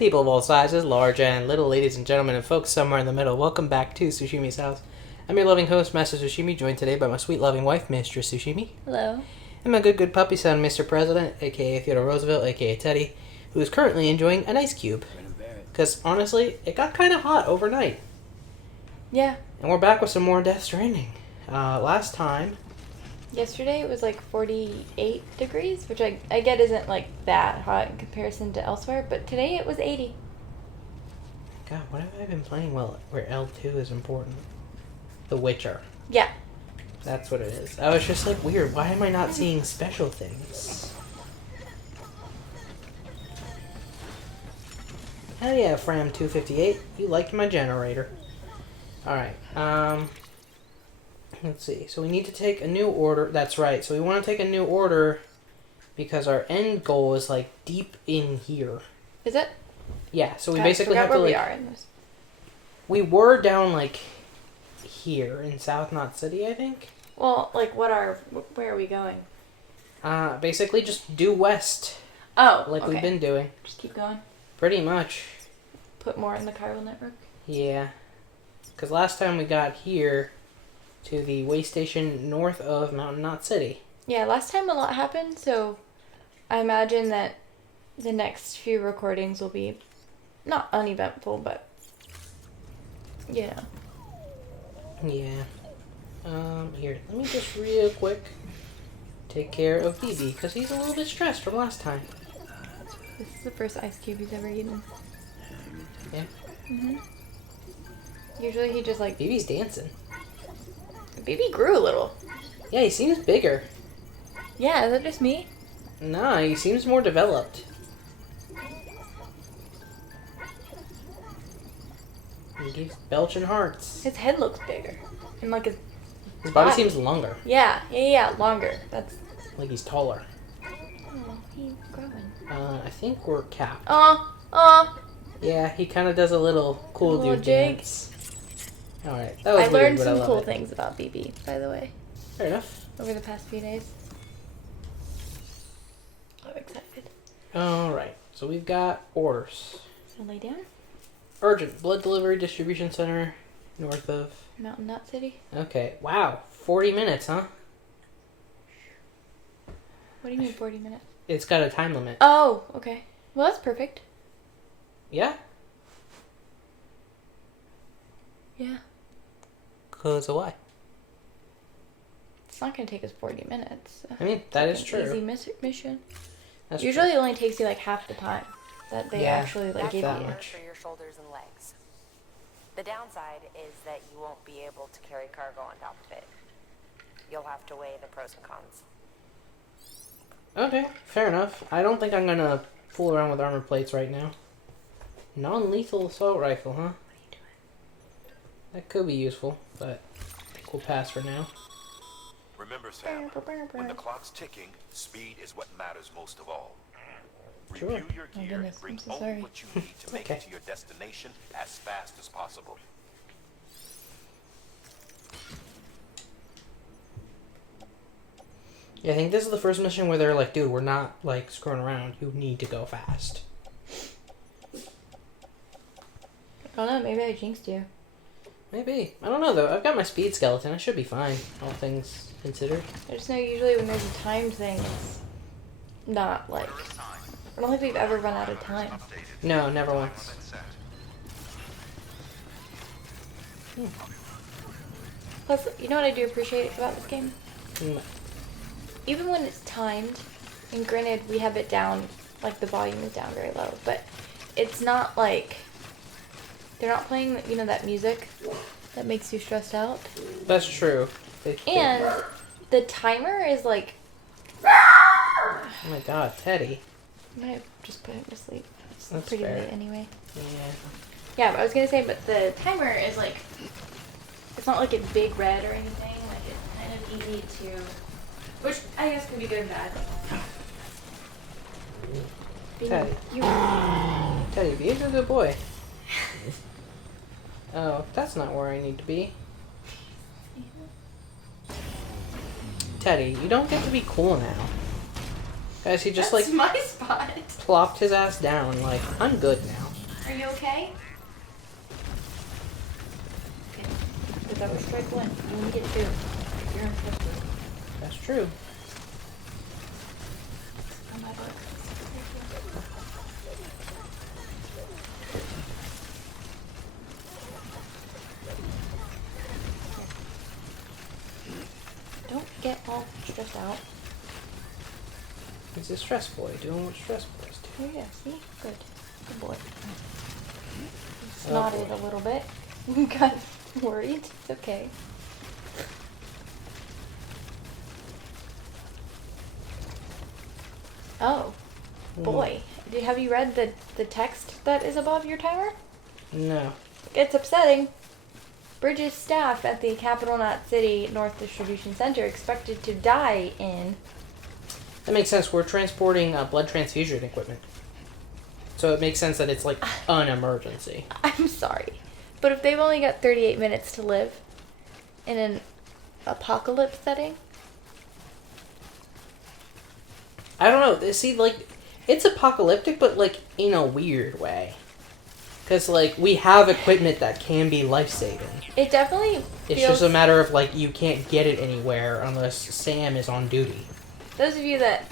People of all sizes, large and little, ladies and gentlemen, and folks somewhere in the middle, welcome back to Sushimi's House. I'm your loving host, Master Sushimi, joined today by my sweet loving wife, Mistress Sushimi. Hello. And my good puppy son, Mr. President, aka Theodore Roosevelt, aka Teddy, who is currently enjoying an ice cube. Because, honestly, it got kind of hot overnight. Yeah. And we're back with some more Death Stranding. Last time... Yesterday it was like 48 degrees, which I get isn't like that hot in comparison to elsewhere, but today it was 80. God, what have I been playing where L2 is important? The Witcher. Yeah. That's what it is. I was just like, weird, why am I not seeing special things? Hell yeah, Fram 258. You liked my generator. Alright, let's see. So we need to take a new order. That's right. So we want to take a new order because our end goal is like deep in here. Is it? Yeah. So we basically have to where like. we are in this. We were down like here in South Knot City, I think. Well, like where are we going? Basically just due west. Oh, like okay. we've been doing. Just keep going. Pretty much. Put more in the chiral network. Yeah. Because last time we got here to the way station north of Mountain Knot City. Yeah, last time a lot happened, so I imagine that the next few recordings will be not uneventful, but yeah. Yeah. Here, let me just real quick take care of BB, because he's a little bit stressed from last time. This is the first ice cube he's ever eaten. Yeah. Mhm. Usually he just like... BB's dancing. BB grew a little. Yeah, he seems bigger. Yeah, is that just me? Nah, he seems more developed. He keeps belching hearts. His head looks bigger. And like his body seems longer. Yeah, longer. That's... Like he's taller. Oh, he's growing. I think we're capped. Yeah, he kind of does a little cool little dude jig. dance. Alright, that was I weird, learned but some I love cool it. things about BB, by the way, Fair enough. over the past few days. I'm excited. Alright, so we've got orders. So lay down. Urgent, blood delivery distribution center, north of... Mountain Knot City. Okay, wow, 40 minutes, huh? What do you mean 40 minutes? It's got a time limit. Oh, okay. Well, that's perfect. Yeah? Yeah. Cause of why? It's not going to take us 40 minutes. I mean, that is It's true. an easy mission. That's Usually true. it only takes you like half the time that they actually like give that you. much. For your shoulders and legs. The downside is that you won't be able to carry cargo on top of it. You'll have to weigh the pros and cons. Okay, fair enough. I don't think I'm gonna fool around with armor plates right now. Non-lethal assault rifle, huh? What are you doing? That could be useful, but I think we'll pass for now. Remember, Sam, when the clock's ticking, speed is what matters most of all. Sure. Review your Oh, gear goodness, and bring I'm so only sorry. what you need to make Okay. it to your destination as fast as possible. Yeah, I think this is the first mission where they're like, dude, we're not like screwing around. You need to go fast. I don't know, maybe I jinxed you. Maybe. I don't know though. I've got my speed skeleton. I should be fine, all things considered. I just know usually when there's a timed thing, it's not like... I don't think we've ever run out of time. No, never once. Plus, you know what I do appreciate about this game? Mm. Even when it's timed, and granted we have it down, like the volume is down very low, but it's not like... They're not playing, you know, that music that makes you stressed out. That's true. And the timer is like... Oh my god, Teddy. I might have just put him to sleep. It's That's pretty fair. late anyway. Yeah. Yeah, but I was gonna say, but the timer is like... It's not like it's big red or anything. Like, it's kind of easy to... Which I guess can be good and bad. Teddy. You... Teddy, be a good boy. Oh, that's not where I need to be. Teddy, you don't get to be cool now. Guys, he just, That's like, my spot. plopped his ass down. Like, I'm good now. Are you okay? Okay. Because that was strike one. You only get two. You're impressive. That's true. Oh my god. Don't get all stressed out. He's a stress boy, doing what stress boys do. Oh yeah, see? Good. Good boy. Oh, Snotted boy. a little bit. Got worried. It's okay. Oh, boy. Have you read the text that is above your timer? No. It's upsetting. Bridges staff at the Capital Knot City North Distribution Center expected to die in... That makes sense. We're transporting blood transfusion equipment. So it makes sense that it's like an emergency. I'm sorry. But if they've only got 38 minutes to live in an apocalypse setting... I don't know. See, like, it's apocalyptic, but, like, in a weird way. Because, like, we have equipment that can be life-saving. It definitely It's feels... just a matter of, like, you can't get it anywhere unless Sam is on duty. Those of you that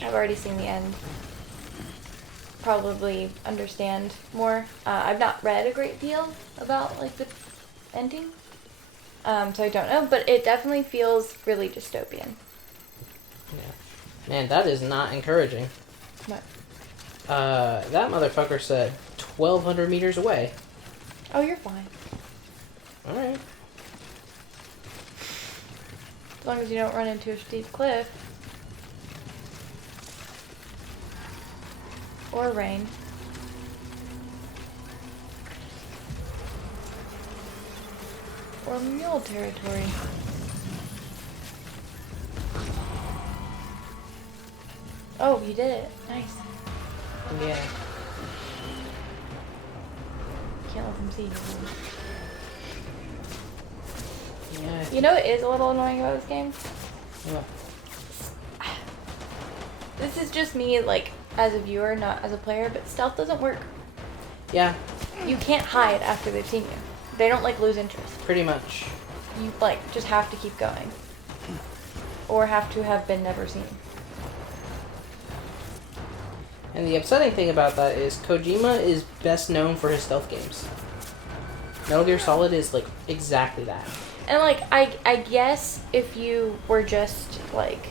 have already seen the end probably understand more. I've not read a great deal about, like, the ending. So I don't know, but it definitely feels really dystopian. Yeah. Man, that is not encouraging. What? That motherfucker said 1,200 meters away. Oh, you're fine. Alright. As long as you don't run into a steep cliff. Or rain. Or mule territory. Oh, you did it. Nice. Yeah. Can't let them see you. Yeah. You know what is a little annoying about this game? Yeah. This is just me, like, as a viewer, not as a player, but stealth doesn't work. Yeah, You can't hide after they've seen you. They don't, like, lose interest. pretty much. You, like, just have to keep going. Or have to have been never seen. And the upsetting thing about that is Kojima is best known for his stealth games. Metal Gear Solid is, like, exactly that. And, like, I guess if you were just, like,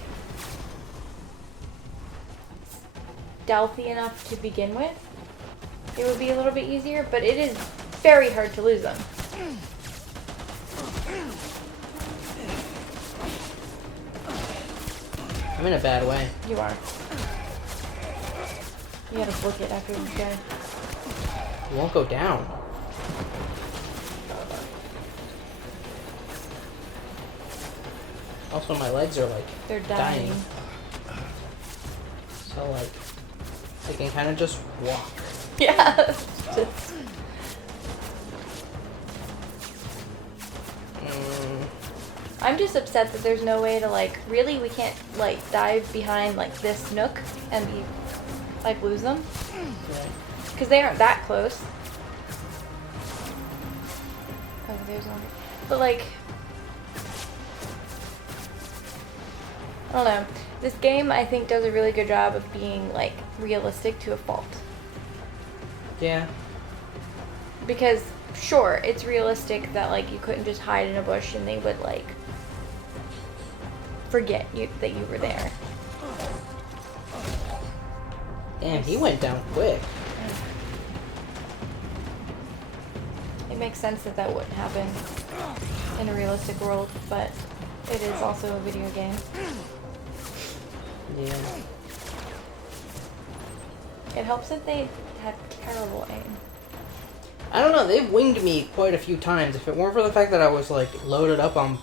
stealthy enough to begin with, it would be a little bit easier, but it is very hard to lose them. I'm in a bad way. You are. You gotta book it after this guy. It won't go down. Also, my legs are, like, They're dying. So, like, I can kind of just walk. Yeah. I'm just upset that there's no way to, like, really, we can't, like, dive behind, like, this nook and be, like, lose them. Right. Because they aren't that close. Oh, there's one. But, like, I don't know. This game, I think, does a really good job of being, like, realistic to a fault. Yeah. Because, sure, it's realistic that, like, you couldn't just hide in a bush and they would, like, forget you that you were there. Damn, he went down quick. It makes sense that that wouldn't happen in a realistic world, but it is also a video game. Yeah. It helps that they have terrible aim. I don't know, they've winged me quite a few times. If it weren't for the fact that I was, like, loaded up on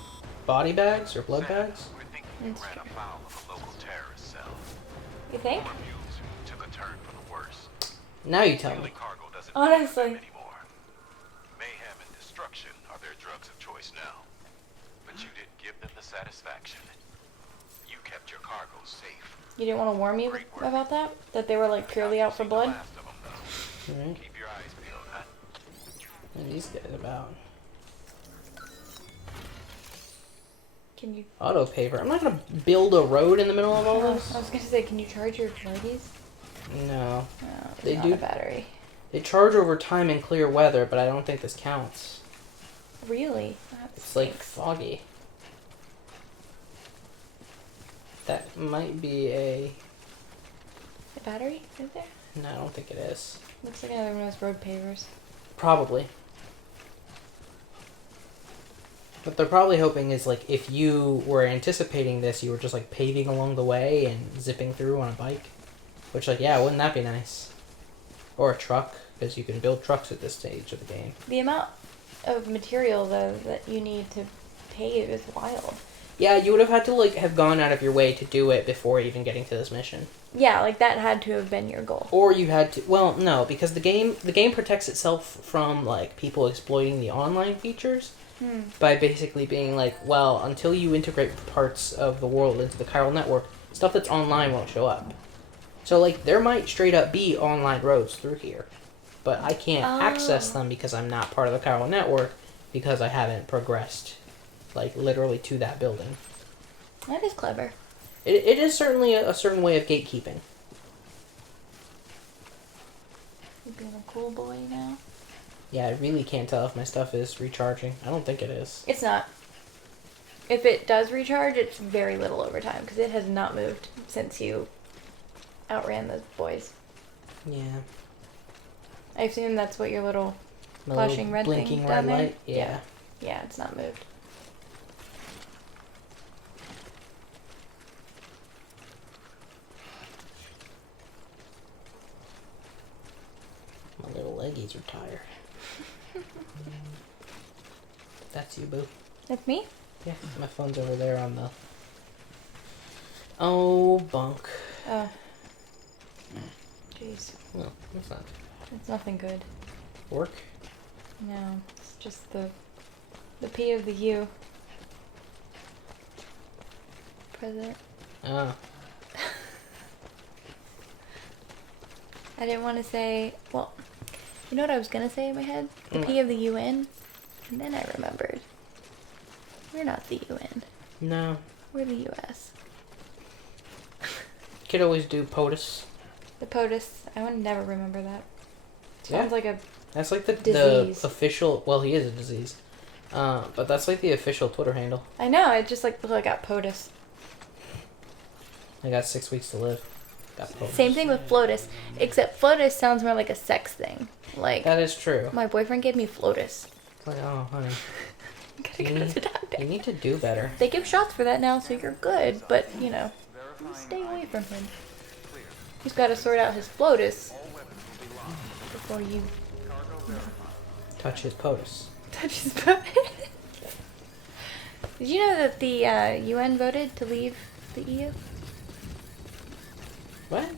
body bags or blood bags. We're thinking you ran afoul of a local terrorist cell. You think? Our views took a turn for the worse. Now you tell me. Stealing cargo doesn't Honestly. matter anymore. Mayhem and destruction are their drugs of choice now. But you didn't give them the satisfaction. You kept your cargo safe. You didn't want to warn me about that? That they were like purely out for blood? Last of them, though. Alright. Keep your eyes peeled, huh? What are these guys about? Can you... Auto paver. I'm not gonna build a road in the middle of all this. I was gonna say, can you charge your chargies? No. No, They not do. a battery. They charge over time in clear weather, but I don't think this counts. Really? That It's like stinks. foggy. That might be a... A battery? Is there? No, I don't think it is. Looks like another one of those road pavers. Probably. What they're probably hoping is, like, if you were anticipating this, you were just, like, paving along the way and zipping through on a bike. Which, like, yeah, wouldn't that be nice? Or a truck, because you can build trucks at this stage of the game. The amount of material, though, that you need to pave is wild. Yeah, you would have had to, like, have gone out of your way to do it before even getting to this mission. Yeah, like that had to have been your goal. Or you had to... Well, no, because the game protects itself from, like, people exploiting the online features by basically being like, well, until you integrate parts of the world into the chiral network, stuff that's online won't show up. So, like, there might straight up be online roads through here, but I can't access them because I'm not part of the chiral network because I haven't progressed, like, literally to that building. That is clever. It is certainly a certain way of gatekeeping. You being a cool boy now? Yeah, I really can't tell if my stuff is recharging. I don't think it is. It's not. If it does recharge, it's very little over time because it has not moved since you outran those boys. Yeah. I assume that's what your little My flashing little red blinking thing red down there? light. Yeah. Yeah, it's not moved. My little leggies are tired. That's you, boo. That's me? Yeah, my phone's over there on the... Oh, bunk. Oh. Jeez. No, it's not. It's nothing good. Work? No, it's just the P of the U. President. Oh. I didn't want to say, well, you know what I was going to say in my head? The P of the UN. And then I remembered. We're not the UN. No. We're the US. Could always do POTUS. The POTUS. I would never remember that. Yeah. Sounds like a That's like the disease. official... Well, he is a disease. But that's like the official Twitter handle. I know, it just like looked like I got POTUS. I got 6 weeks to live. Got POTUS. Same thing with FLOTUS. Except FLOTUS sounds more like a sex thing. Like, That is true. my boyfriend gave me FLOTUS. It's like, oh, honey. Gotta You go to need, the doctor. you need to do better. They give shots for that now, so you're good. But, you know, stay away from him. He's got to sort out his FLOTUS before you Touch his POTUS. touch his butt. Did you know that the UN voted to leave the EU? What?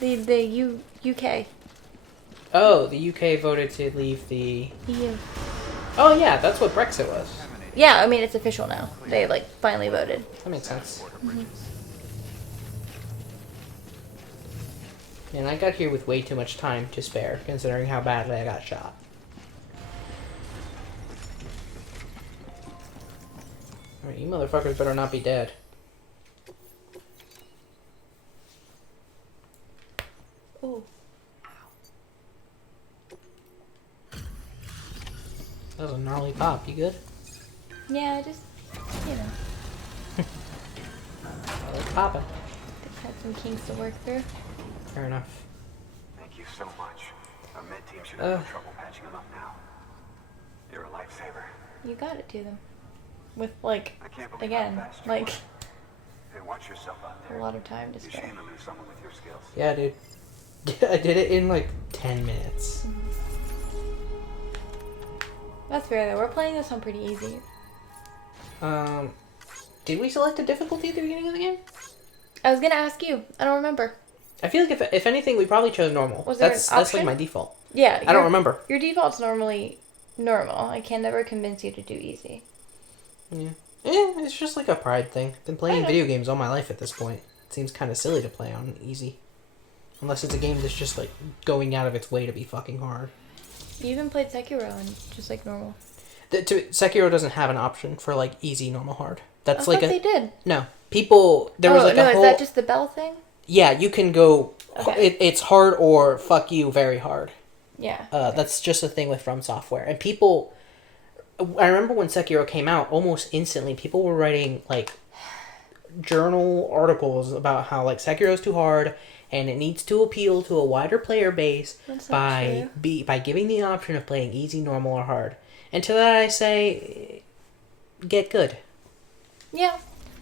The UK. Oh, the UK voted to leave the... EU. Oh, yeah, that's what Brexit was. Yeah, I mean, it's official now. They, like, finally voted. That makes sense. And I got here with way too much time to spare, considering how badly I got shot. Alright, you motherfuckers better not be dead. Ooh. That was a gnarly pop. You good? Yeah, just, you know, Well, let's pop it. just had some kinks to work through. Fair enough. Thank you so much. Our med team should have no trouble patching him up now. You're a lifesaver. You got it to them. With, like, I can't believe again, how fast you like, were. Hey, watch yourself out a there. lot of time to You spare. shame to lose someone with your skills. Yeah, dude. I did it in like 10 minutes. That's fair, though. We're playing this on pretty easy. Did we select a difficulty at the beginning of the game? I was gonna ask you. I don't remember. I feel like if anything, we probably chose normal. Was there That's an like option? my default. Yeah. I don't remember. Your default's normally normal. I can never convince you to do easy. Yeah. It's just like a pride thing. Been playing video games all my life at this point. It seems kind of silly to play on easy. Unless it's a game that's just like going out of its way to be fucking hard. You even played Sekiro and just like normal. Sekiro doesn't have an option for like easy, normal, hard. That's I like thought they did. No. People, there was like a whole... is that just the bell thing? Yeah, you can go... Okay. It's hard or fuck you very hard. Yeah. That's just a thing with From Software. And people... I remember when Sekiro came out, almost instantly, people were writing, like, journal articles about how, like, Sekiro's too hard, and it needs to appeal to a wider player base by giving the option of playing easy, normal, or hard. And to that I say, get good. Yeah.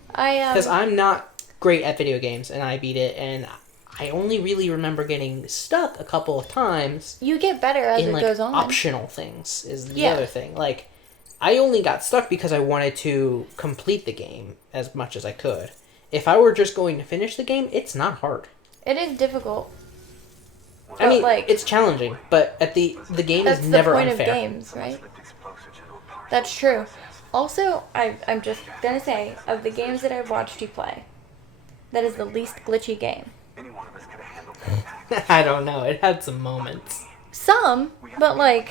Because I'm not great at video games, and I beat it, and I only really remember getting stuck a couple of times. You get better as it goes on. Optional things is the other thing. Like, I only got stuck because I wanted to complete the game as much as I could. If I were just going to finish the game, it's not hard. It is difficult. I mean, like, it's challenging, but at the game is never unfair. That's the point of games, right? That's true. Also, I'm just gonna say, of the games that I've watched you play, that is the least glitchy game. I don't know. It had some moments. Some, but like,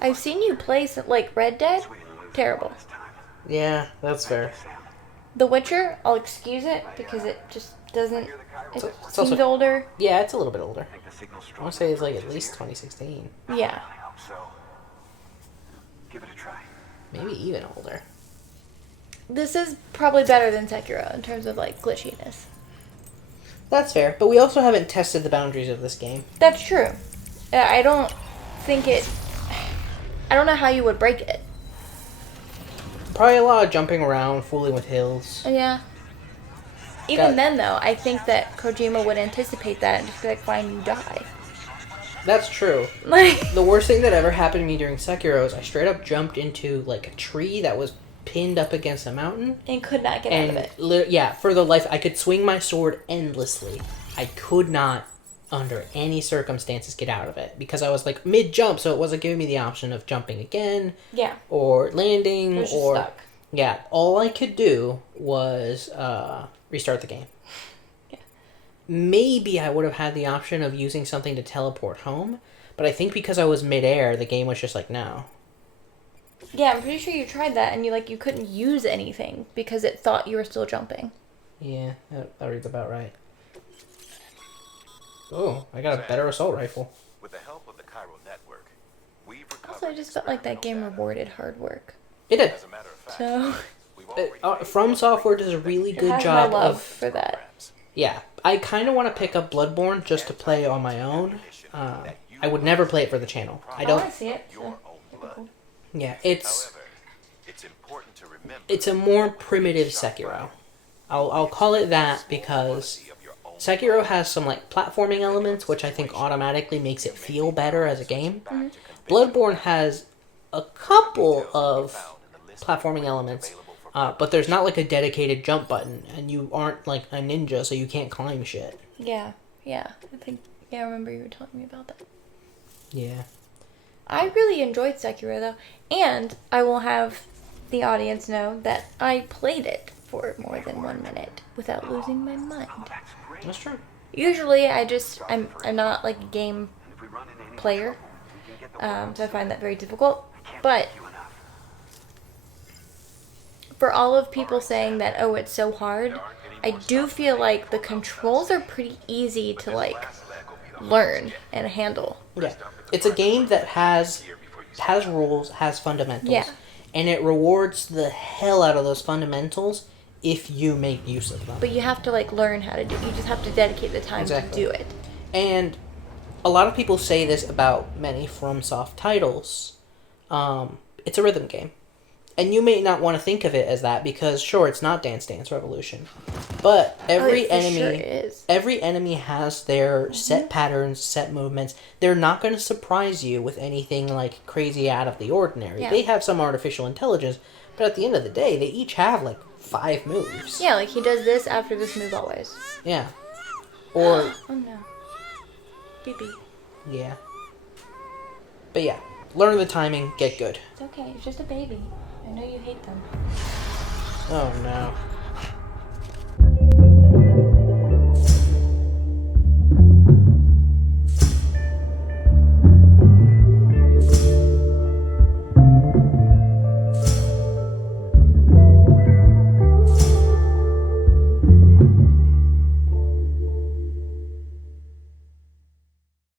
I've seen you play some, like Red Dead. Terrible. Yeah, that's fair. The Witcher, I'll excuse it because it just doesn't. It It's seems also, older. Yeah, it's a little bit older. I want to say it's like at least 2016. Yeah. Give it a try. Maybe even older. This is probably better than Sekiro in terms of like glitchiness. That's fair, but we also haven't tested the boundaries of this game. That's true. I don't think it. I don't know how you would break it. Probably a lot of jumping around, fooling with hills. Yeah. Even then, though, I think that Kojima would anticipate that and just be like, fine, you die. That's true. Like, the worst thing that ever happened to me during Sekiro is I straight up jumped into like a tree that was pinned up against a mountain. And could not get out of it. Yeah, for the life, I could swing my sword endlessly. I could not, under any circumstances, get out of it. Because I was like mid-jump, so it wasn't giving me the option of jumping again. Yeah. Or landing, just or... stuck. Yeah, all I could do was restart the game. Yeah. Maybe I would have had the option of using something to teleport home, but I think because I was mid-air, the game was just like, no. Yeah, I'm pretty sure you tried that and you couldn't use anything because it thought you were still jumping. Yeah, that reads about right. Oh, I got a better assault rifle. With the help of the chiral network, we've recovered. Also, I just felt like that game rewarded hard work. It did. As a matter of fact, So, From Software does a really good has job my love of... for that. Yeah, I kind of want to pick up Bloodborne just to play on my own. I would never play it for the channel. I don't... I see it. your own blood. Yeah, it's... However, it's important to remember It's a more primitive Sekiro. I'll call it that because Sekiro has some like platforming elements, which I think automatically makes it feel better as a game. Mm-hmm. Bloodborne has a couple of platforming elements, but there's not like a dedicated jump button, and you aren't like a ninja, so you can't climb shit. Yeah. I remember you were telling me about that. Yeah. I really enjoyed Sekiro, though, and I will have the audience know that I played it for more than 1 minute without losing my mind. That's true. Usually, I'm not like a game player, so I find that very difficult. But for all of people saying that, oh, it's so hard, I do feel like the controls are pretty easy to like learn and handle. Yeah. It's a game that has rules, has fundamentals. Yeah. And it rewards the hell out of those fundamentals if you make use of them. But you have to like learn how to do it. You just have to dedicate the time to do it. And a lot of people say this about many FromSoft titles. It's a rhythm game. And you may not want to think of it as that because, sure, it's not Dance Dance Revolution. But every enemy has their set patterns, set movements. They're not going to surprise you with anything like crazy out of the ordinary. Yeah. They have some artificial intelligence, but at the end of the day, they each have like 5 moves. Yeah, like he does this after this move always. Yeah. Or... Oh no. Baby. Yeah. But yeah, learn the timing, get good. It's okay, it's just a baby. I know you hate them. Oh no.